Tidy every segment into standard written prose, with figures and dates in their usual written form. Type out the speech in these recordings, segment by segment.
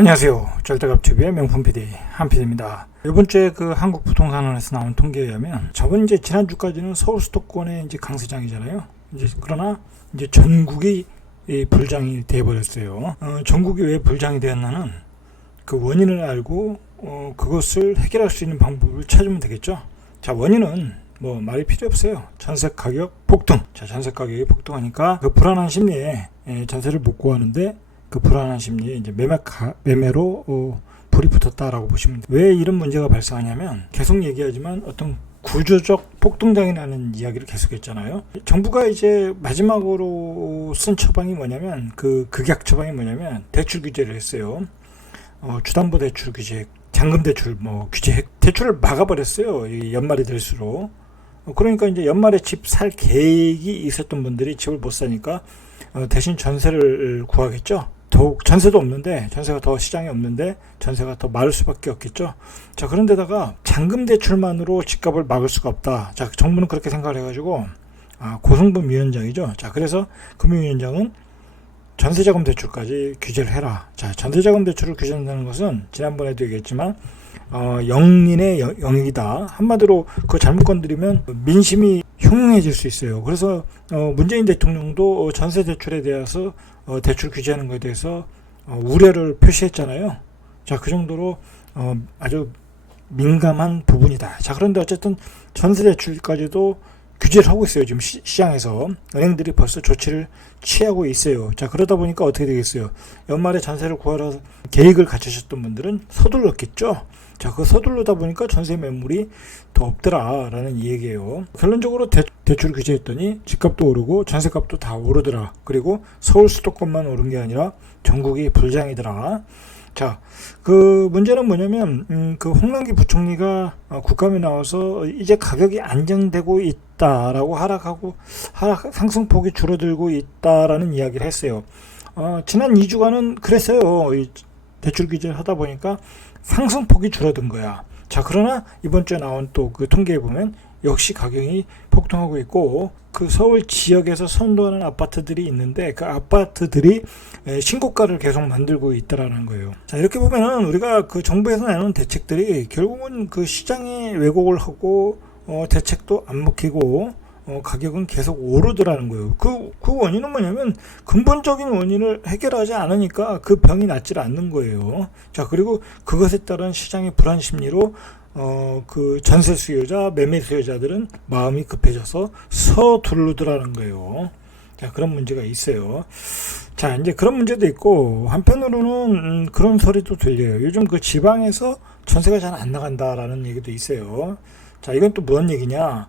안녕하세요. 절대값TV의 명품 PD 한PD입니다. 이번 주에 그 한국부동산원에서 나온 통계에 의하면 저번 지난주까지는 서울 수도권의 이제 강세장이잖아요. 그러나 이제 전국이 불장이 되어버렸어요. 전국이 왜 불장이 되었나는 그 원인을 알고 그것을 해결할 수 있는 방법을 찾으면 되겠죠. 자, 원인은 뭐 말이 필요 없어요. 전세 가격 폭등. 자, 전세 가격이 폭등하니까 그 불안한 심리에 전세를 못 구하는데 그 불안한 심리에 이제 매매로 불이 붙었다라고 보시면 돼요. 왜 이런 문제가 발생하냐면 계속 얘기하지만 어떤 구조적 폭등장이라는 이야기를 계속했잖아요. 정부가 이제 마지막으로 쓴 처방이 뭐냐면 그 극약 처방이 뭐냐면 대출 규제를 했어요. 주담보 대출 규제, 잔금 대출 규제, 대출을 막아버렸어요. 연말이 될수록. 그러니까 이제 연말에 집 살 계획이 있었던 분들이 집을 못 사니까 대신 전세를 구하겠죠. 더욱 전세도 없는데, 전세가 더 시장이 없는데 전세가 더 많을 수밖에 없겠죠. 자, 그런데다가 잔금 대출만으로 집값을 막을 수가 없다. 자, 정부는 그렇게 생각을 해가지고 고성범 위원장이죠. 자, 그래서 금융위원장은 전세자금 대출까지 규제를 해라. 자, 전세자금 대출을 규제한다는 것은 지난번에도 얘기했지만 영린의 영역이다. 한마디로 그 잘못 건드리면 민심이 흉흉해질 수 있어요. 그래서 문재인 대통령도 전세 대출에 대해서 대출 규제하는 것에 대해서 우려를 표시했잖아요. 자, 그 정도로 아주 민감한 부분이다. 자, 그런데 어쨌든 전세 대출까지도 규제를 하고 있어요. 지금 시장에서 은행들이 벌써 조치를 취하고 있어요. 자, 그러다 보니까 어떻게 되겠어요? 연말에 전세를 구하러 계획을 갖추셨던 분들은 서둘렀겠죠. 자, 그 서둘러다 보니까 전세 매물이 더 없더라라는 얘기예요. 결론적으로 대출 규제했더니 집값도 오르고 전세값도 다 오르더라. 그리고 서울 수도권만 오른 게 아니라 전국이 불장이더라. 자, 그 문제는 뭐냐면 그 홍남기 부총리가 국감에 나와서 이제 가격이 안정되고 있다라고 하락 상승폭이 줄어들고 있다라는 이야기를 했어요. 지난 2주간은 그랬어요. 대출 규제를 하다 보니까 상승폭이 줄어든 거야. 자, 그러나 이번 주에 나온 또 그 통계에 보면 역시 가격이 폭등하고 있고 그 서울 지역에서 선도하는 아파트들이 있는데 그 아파트들이 신고가를 계속 만들고 있다라는 거예요. 자, 이렇게 보면은 우리가 그 정부에서 내놓은 대책들이 결국은 그 시장에 왜곡을 하고 대책도 안 먹히고 가격은 계속 오르더라는 거예요. 그 원인은 뭐냐면 근본적인 원인을 해결하지 않으니까 그 병이 낫질 않는 거예요. 자, 그리고 그것에 따른 시장의 불안 심리로 그 전세 수요자, 매매 수요자들은 마음이 급해져서 서두르더라는 거예요. 자, 그런 문제가 있어요. 자, 이제 그런 문제도 있고 한편으로는 그런 소리도 들려요. 요즘 그 지방에서 전세가 잘 안 나간다라는 얘기도 있어요. 자, 이건 또 무슨 얘기냐?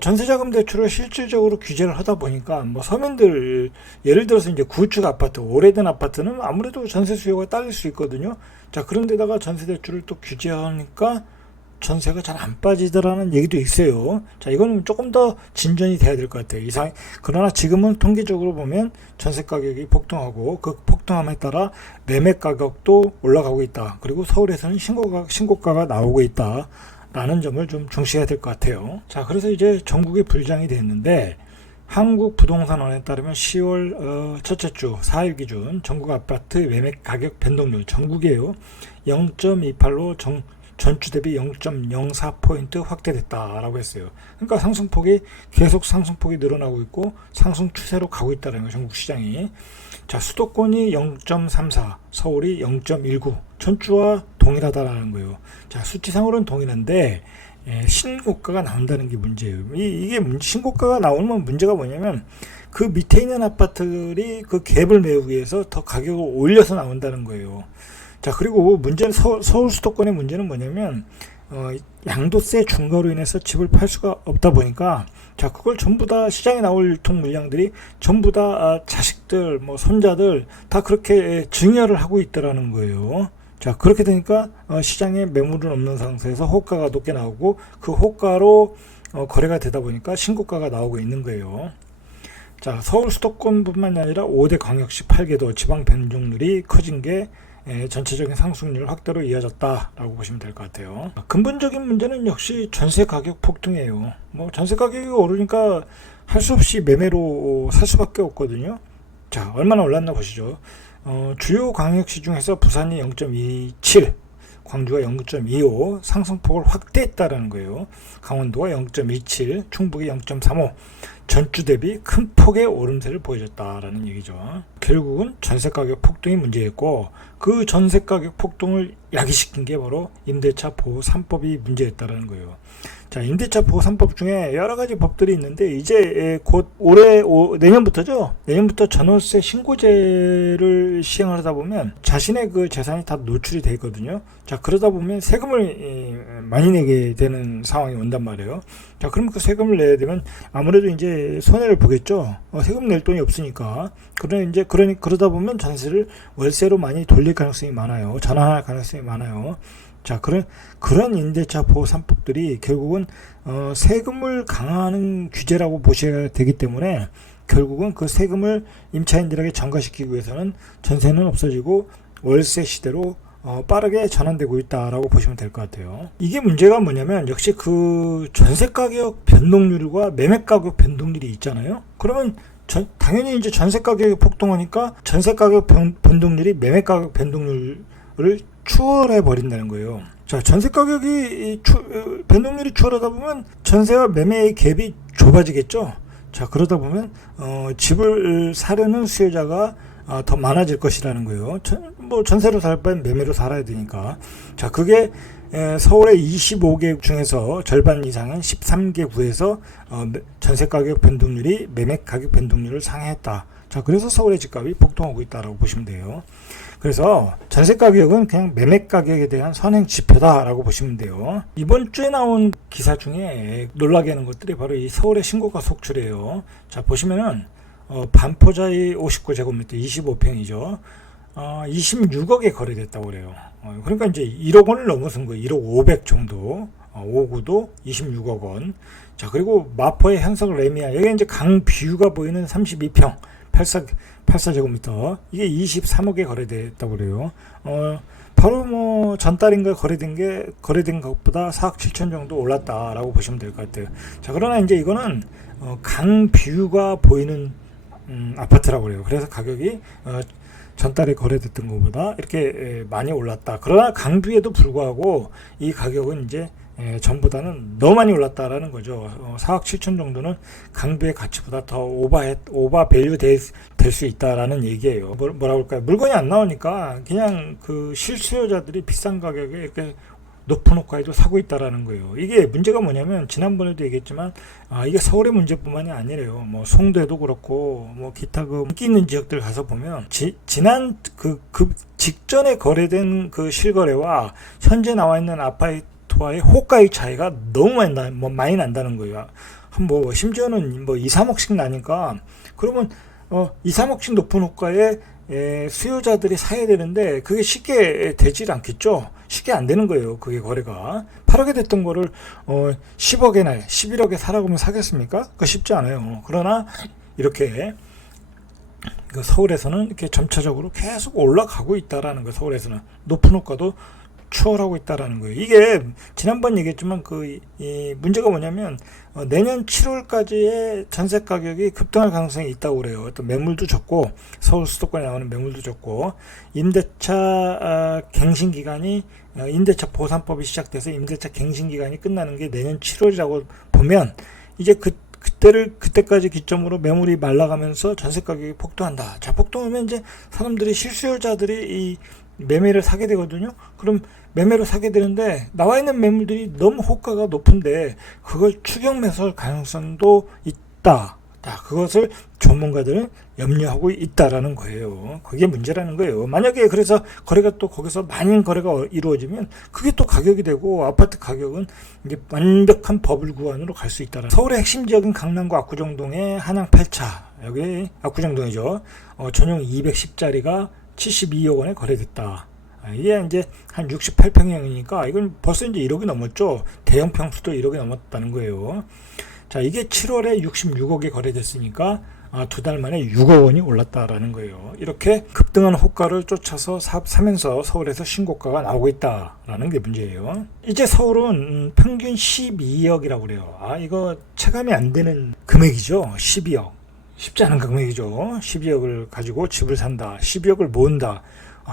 전세자금 대출을 실질적으로 규제를 하다 보니까 서민들 예를 들어서 이제 구축 아파트, 오래된 아파트는 아무래도 전세 수요가 딸릴 수 있거든요. 자, 그런데다가 전세 대출을 또 규제하니까 전세가 잘 안 빠지더라는 얘기도 있어요. 자, 이거는 조금 더 진전이 돼야 될 것 같아요. 그러나 지금은 통계적으로 보면 전세 가격이 폭등하고 그 폭등함에 따라 매매 가격도 올라가고 있다. 그리고 서울에서는 신고가가 나오고 있다. 라는 점을 좀 중시해야 될 것 같아요. 자, 그래서 이제 전국이 불장이 됐는데 한국부동산원에 따르면 10월 첫째 주 4일 기준 전국 아파트 매매 가격 변동률 전국이에요. 0.28로 전주 대비 0.04포인트 확대됐다라고 했어요. 그러니까 계속 상승폭이 늘어나고 있고 상승 추세로 가고 있다는 거예요. 전국 시장이. 자, 수도권이 0.34, 서울이 0.19, 전주와 동일하다라는 거예요. 자, 수치상으로는 동일한데 신고가가 나온다는 게 문제예요. 이게 신고가가 나오면 문제가 뭐냐면 그 밑에 있는 아파트들이 그 갭을 메우기 위해서 더 가격을 올려서 나온다는 거예요. 자, 그리고 문제는 서울 수도권의 문제는 뭐냐면 양도세 중과로 인해서 집을 팔 수가 없다 보니까 자, 그걸 전부 다 시장에 나올 유통 물량들이 전부 다 자식들, 손자들 다 그렇게 증여를 하고 있더라는 거예요. 자, 그렇게 되니까 시장에 매물은 없는 상태에서 호가가 높게 나오고 그 호가로 거래가 되다 보니까 신고가가 나오고 있는 거예요. 자, 서울 수도권뿐만 아니라 5대 광역시 8개도 지방 변동률이 커진 게 전체적인 상승률 확대로 이어졌다라고 보시면 될 것 같아요. 근본적인 문제는 역시 전세 가격 폭등이에요. 전세 가격이 오르니까 할 수 없이 매매로 살 수밖에 없거든요. 자, 얼마나 올랐나 보시죠. 주요 광역시 중에서 부산이 0.27, 광주가 0.25 상승폭을 확대했다라는 거예요. 강원도가 0.27, 충북이 0.35 전주 대비 큰 폭의 오름세를 보여줬다라는 얘기죠. 결국은 전세가격 폭등이 문제였고 그 전세가격 폭등을 야기시킨 게 바로 임대차 보호 3법이 문제였다라는 거예요. 자, 임대차 보호 3법 중에 여러 가지 법들이 있는데 이제 곧 내년부터죠. 내년부터 전월세 신고제를 시행을 하다 보면 자신의 그 재산이 다 노출이 돼 있거든요. 자, 그러다 보면 세금을 많이 내게 되는 상황이 온단 말이에요. 자, 그럼 그 세금을 내야 되면 아무래도 이제 손해를 보겠죠. 세금 낼 돈이 없으니까. 그러다 보면 전세를 월세로 많이 돌릴 가능성이 많아요. 전환할 가능성이 많아요. 자, 그런 임대차 보호 3법들이 결국은 세금을 강화하는 규제라고 보셔야 되기 때문에 결국은 그 세금을 임차인들에게 전가시키기 위해서는 전세는 없어지고 월세 시대로 빠르게 전환되고 있다라고 보시면 될 것 같아요. 이게 문제가 뭐냐면 역시 그 전세가격 변동률과 매매가격 변동률이 있잖아요. 그러면 당연히 이제 전세가격이 폭등하니까 전세가격 변동률이 매매가격 변동률을 추월해 버린다는 거예요. 자, 전세가격이 변동률이 추월하다 보면 전세와 매매의 갭이 좁아지겠죠. 자, 그러다 보면 집을 사려는 수요자가 더 많아질 것이라는 거예요. 전세로 살 바엔 매매로 살아야 되니까. 자, 그게 서울의 25개 중에서 절반 이상인 13개 구에서 전세 가격 변동률이 매매 가격 변동률을 상회했다. 자, 그래서 서울의 집값이 폭등하고 있다라고 보시면 돼요. 그래서 전세 가격은 그냥 매매 가격에 대한 선행 지표다라고 보시면 돼요. 이번 주에 나온 기사 중에 놀라게 하는 것들이 바로 이 서울의 신고가 속출이에요. 자, 보시면은 반포자의 59제곱미터 25평이죠. 26억에 거래됐다고 그래요. 그러니까 이제 1억 원을 넘어선 거예요. 1억 500 정도. 5구도 26억 원. 자, 그리고 마포의 현석 레미아, 여기 이제 강뷰가 보이는 32평 84제곱미터, 이게 23억에 거래됐다고 그래요. 바로 뭐 전달인가 거래된 것보다 4억 7천 정도 올랐다라고 보시면 될 것 같아요. 자, 그러나 이제 이거는 강뷰가 보이는 아파트라고 그래요. 그래서 가격이 전달에 거래됐던 것보다 이렇게 많이 올랐다. 그러나 강뷰에도 불구하고 이 가격은 이제 전보다는 너무 많이 올랐다라는 거죠. 4억 7천 정도는 강뷰의 가치보다 더 오버 밸류 될 수 있다라는 얘기예요. 뭐라고 할까요? 물건이 안 나오니까 그냥 그 실수요자들이 비싼 가격에 이렇게 높은 호가에도 사고 있다라는 거예요. 이게 문제가 뭐냐면 지난번에도 얘기했지만 이게 서울의 문제뿐만이 아니래요. 뭐 송도에도 그렇고 뭐 기타 그 인기 있는 지역들 가서 보면 지난 그 직전에 거래된 그 실거래와 현재 나와 있는 아파트와의 호가의 차이가 너무 많이 난다는 거예요. 뭐 심지어는 뭐 2, 3억씩 나니까 그러면 2, 3억씩 높은 호가에 수요자들이 사야 되는데 그게 쉽게 되질 않겠죠. 쉽게 안 되는 거예요. 그게 거래가 8억에 됐던 거를 10억에나 11억에 사라고 하면 사겠습니까? 그거 쉽지 않아요. 그러나 이렇게 서울에서는 이렇게 점차적으로 계속 올라가고 있다라는 거. 서울에서는 높은 호가도 추월하고 있다라는 거예요. 이게 지난번 얘기했지만 이 문제가 뭐냐면 내년 7월까지의 전세 가격이 급등할 가능성이 있다고 그래요. 또 매물도 적고 서울 수도권에 나오는 매물도 적고 임대차 갱신 기간이 임대차 보상법이 시작돼서 임대차 갱신 기간이 끝나는 게 내년 7월이라고 보면 이제 그때까지 기점으로 매물이 말라가면서 전세 가격이 폭등한다. 자, 폭등하면 이제 사람들이 실수요자들이 이 매매를 사게 되거든요. 그럼 매매로 사게 되는데 나와 있는 매물들이 너무 호가가 높은데 그걸 추격 매수할 가능성도 있다. 자, 그것을 전문가들은 염려하고 있다라는 거예요. 그게 문제라는 거예요. 만약에 그래서 거래가 또 거기서 많은 거래가 이루어지면 그게 또 가격이 되고 아파트 가격은 이제 완벽한 버블 구간으로 갈 수 있다라는. 서울의 핵심 지역인 강남구 압구정동의 한양 8차, 여기 압구정동이죠. 전용 210짜리가 72억 원에 거래됐다. 이게 이제 한 68평형이니까 이건 벌써 이제 1억이 넘었죠. 대형 평수도 1억이 넘었다는 거예요. 자, 이게 7월에 66억에 거래됐으니까 두 달 만에 6억 원이 올랐다라는 거예요. 이렇게 급등한 호가를 쫓아서 사면서 서울에서 신고가가 나오고 있다라는 게 문제예요. 이제 서울은 평균 12억이라고 그래요. 이거 체감이 안 되는 금액이죠. 12억. 쉽지 않은 금액이죠. 12억을 가지고 집을 산다. 12억을 모은다.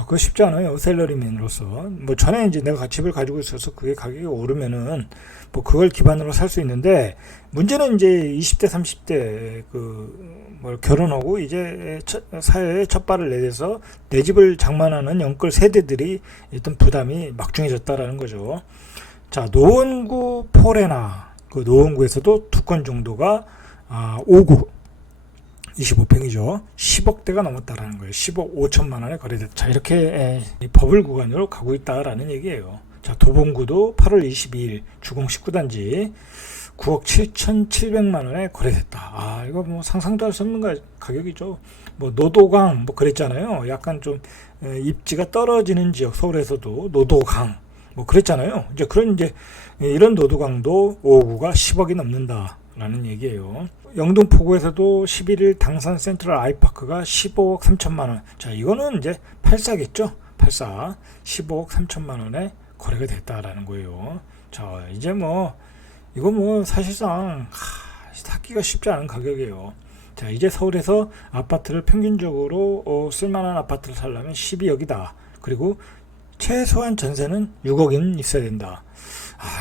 그거 쉽지 않아요. 셀러리맨으로서. 뭐 전에 이제 내가 집을 가지고 있어서 그게 가격이 오르면은 뭐 그걸 기반으로 살 수 있는데, 문제는 이제 20대, 30대 결혼하고 이제 사회에 첫 발을 내대서 내 집을 장만하는 영끌 세대들이 일단 부담이 막중해졌다라는 거죠. 자, 노원구 포레나 그 노원구에서도 두 건 정도가 5구 25평이죠. 10억대가 넘었다라는 거예요. 10억 5천만 원에 거래됐다. 자, 이렇게 버블 구간으로 가고 있다라는 얘기예요. 자, 도봉구도 8월 22일 주공 19단지 9억 7,700만 원에 거래됐다. 이거 뭐 상상도 할 수 없는 가격이죠. 뭐 노도강 뭐 그랬잖아요. 약간 좀 입지가 떨어지는 지역, 서울에서도 노도강 뭐 그랬잖아요. 이제 이런 노도강도 5구가 10억이 넘는다라는 얘기예요. 영등포구에서도 11일 당산 센트럴 아이파크가 15억 3천만 원. 자, 이거는 이제 84겠죠. 84. 15억 3천만 원에 거래가 됐다라는 거예요. 자, 이제 이거 사실상 사기가 쉽지 않은 가격이에요. 자, 이제 서울에서 아파트를 평균적으로 쓸만한 아파트를 살려면 12억이다. 그리고 최소한 전세는 6억은 있어야 된다.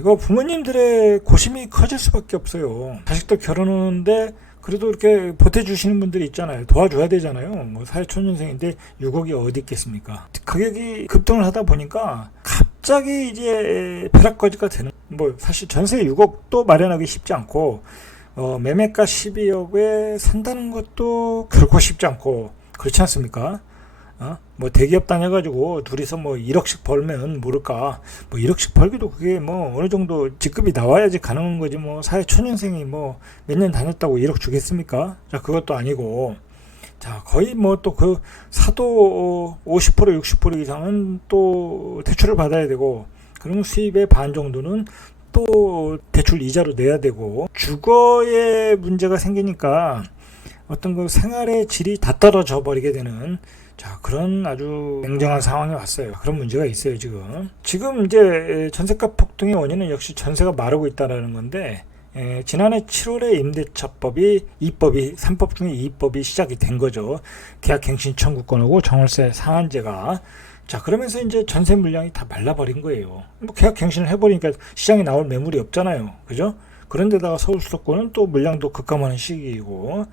이거 부모님들의 고심이 커질 수밖에 없어요. 자식도 결혼하는데 그래도 이렇게 보태주시는 분들이 있잖아요. 도와줘야 되잖아요. 뭐 사회초년생인데 6억이 어디 있겠습니까? 가격이 급등을 하다 보니까 갑자기 이제 벼락거지가 되는, 사실 전세 6억도 마련하기 쉽지 않고, 매매가 12억에 산다는 것도 결코 쉽지 않고, 그렇지 않습니까? 대기업 다녀가지고 둘이서 1억씩 벌면 모를까, 1억씩 벌기도 그게 어느 정도 직급이 나와야지 가능한 거지, 사회 초년생이 몇 년 다녔다고 1억 주겠습니까? 자, 그것도 아니고, 자, 거의 또 사도 50% 60% 이상은 또 대출을 받아야 되고, 그러면 수입의 반 정도는 또 대출 이자로 내야 되고, 주거에 문제가 생기니까 어떤 그 생활의 질이 다 떨어져 버리게 되는, 자, 그런 아주 냉정한 상황이 왔어요. 그런 문제가 있어요, 지금 이제 전세값 폭등의 원인은 역시 전세가 마르고 있다는 건데, 지난해 7월에 임대차법이 3법 중에 2법이 시작이 된 거죠. 계약갱신 청구권하고 정월세 상한제가. 자, 그러면서 이제 전세 물량이 다 말라버린 거예요. 계약갱신을 해버리니까 시장에 나올 매물이 없잖아요. 그죠? 그런데다가 서울 수도권은 또 물량도 급감하는 시기이고,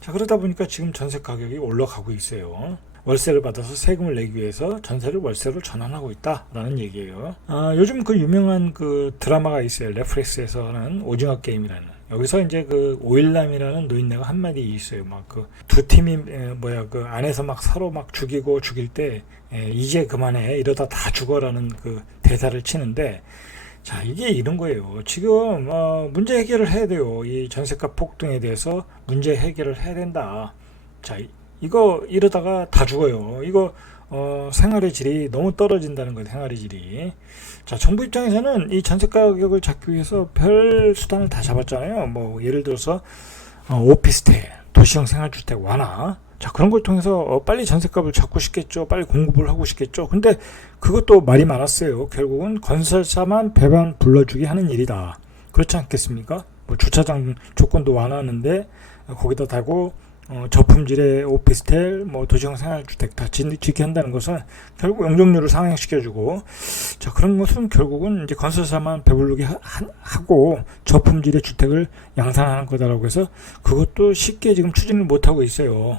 자, 그러다 보니까 지금 전세 가격이 올라가고 있어요. 월세를 받아서 세금을 내기 위해서 전세를 월세로 전환하고 있다라는 얘기예요. 요즘 그 유명한 그 드라마가 있어요. 넷플릭스에서는 오징어 게임이라는. 여기서 이제 그 오일남이라는 노인네가 한마디 있어요. 두 팀이 그 안에서 서로 죽이고 죽일 때 이제 그만해, 이러다 다 죽어라는 그 대사를 치는데, 자, 이게 이런 거예요. 지금 문제 해결을 해야 돼요. 이 전세값 폭등에 대해서 문제 해결을 해야 된다. 자, 이거 이러다가 다 죽어요. 이거 생활의 질이 너무 떨어진다는 거예요. 생활의 질이. 자, 정부 입장에서는 이 전세 가격을 잡기 위해서 별 수단을 다 잡았잖아요. 예를 들어서 오피스텔, 도시형 생활주택 완화. 자, 그런 걸 통해서 빨리 전세값을 잡고 싶겠죠. 빨리 공급을 하고 싶겠죠. 근데 그것도 말이 많았어요. 결국은 건설사만 배방 불러주기 하는 일이다. 그렇지 않겠습니까? 주차장 조건도 완화하는데 거기다 대고 저품질의 오피스텔, 도시형 생활주택 다 짓게 한다는 것은 결국 용적률을 상향시켜주고, 자, 그런 것은 결국은 이제 건설사만 배부르게 하고 저품질의 주택을 양산하는 거다라고 해서 그것도 쉽게 지금 추진을 못하고 있어요.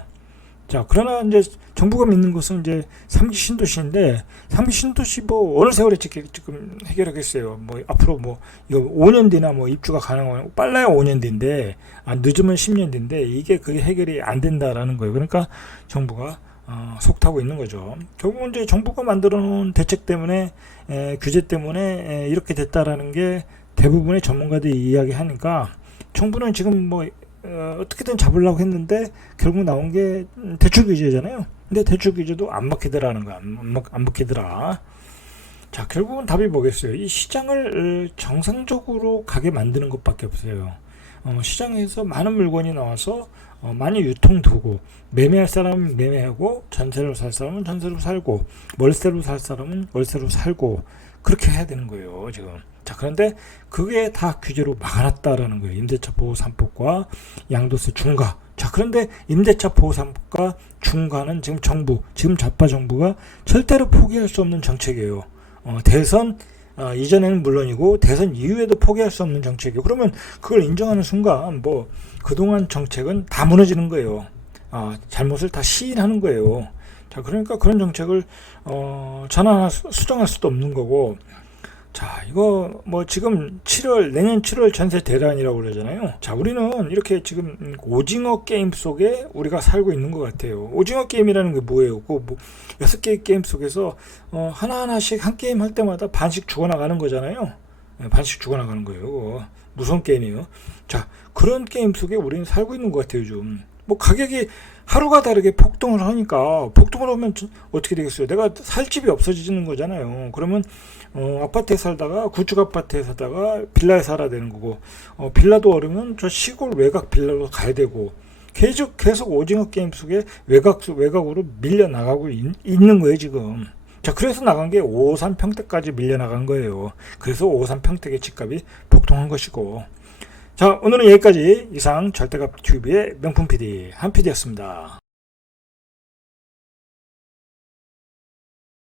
자, 그러나 이제 정부가 믿는 것은 이제 3기 신도시인데, 3기 신도시 어느 세월에 지금 해결하겠어요. 앞으로 이거 5년 뒤나 입주가 가능하면 빨라야 5년 뒤인데, 늦으면 10년 뒤인데, 그게 해결이 안 된다라는 거예요. 그러니까 정부가 속타고 있는 거죠. 결국은 이제 정부가 만들어 놓은 대책 때문에, 규제 때문에 이렇게 됐다라는 게 대부분의 전문가들이 이야기하니까, 정부는 지금 어떻게든 잡으려고 했는데 결국 나온 게 대출 규제잖아요. 근데 대출 규제도 안 먹히더라는 거야. 안 먹히더라. 자, 결국은 답이 뭐겠어요? 이 시장을 정상적으로 가게 만드는 것밖에 없어요. 시장에서 많은 물건이 나와서 많이 유통되고, 매매할 사람은 매매하고, 전세로 살 사람은 전세로 살고, 월세로 살 사람은 월세로 살고, 그렇게 해야 되는 거예요, 지금. 자, 그런데 그게 다 규제로 막아놨다라는 거예요. 임대차 보호 3법과 양도세 중과. 자, 그런데 임대차 보호 3법과 중과는 지금 지금 좌파 정부가 절대로 포기할 수 없는 정책이에요. 대선 이전에는 물론이고 대선 이후에도 포기할 수 없는 정책이에요. 그러면 그걸 인정하는 순간 뭐 그동안 정책은 다 무너지는 거예요. 잘못을 다 시인하는 거예요. 자, 그러니까 그런 정책을 수정할 수도 없는 거고. 자, 이거 뭐 지금 내년 7월 전세 대란이라고 그러잖아요. 자, 우리는 이렇게 지금 오징어 게임 속에 우리가 살고 있는 것 같아요. 오징어 게임이라는 게 뭐예요? 그 6개의 게임 속에서 하나하나씩 한 게임 할 때마다 반씩 죽어나가는 거잖아요. 반씩 죽어나가는 거예요. 무서운 게임이에요. 자, 그런 게임 속에 우리는 살고 있는 것 같아요, 요즘. 뭐 가격이 하루가 다르게 폭등을 하니까, 폭등을 하면 어떻게 되겠어요? 내가 살 집이 없어지는 거잖아요. 그러면 아파트에 살다가 구축 아파트에 살다가 빌라에 살아야 되는 거고, 빌라도 어려면 저 시골 외곽 빌라로 가야 되고, 계속 오징어 게임 속에 외곽으로 밀려 나가고 있는 거예요, 지금. 자, 그래서 나간 게 553 평택까지 밀려 나간 거예요. 그래서 553 평택의 집값이 폭등한 것이고. 자, 오늘은 여기까지. 이상 절대값 TV의 명품 PD 한 PD였습니다.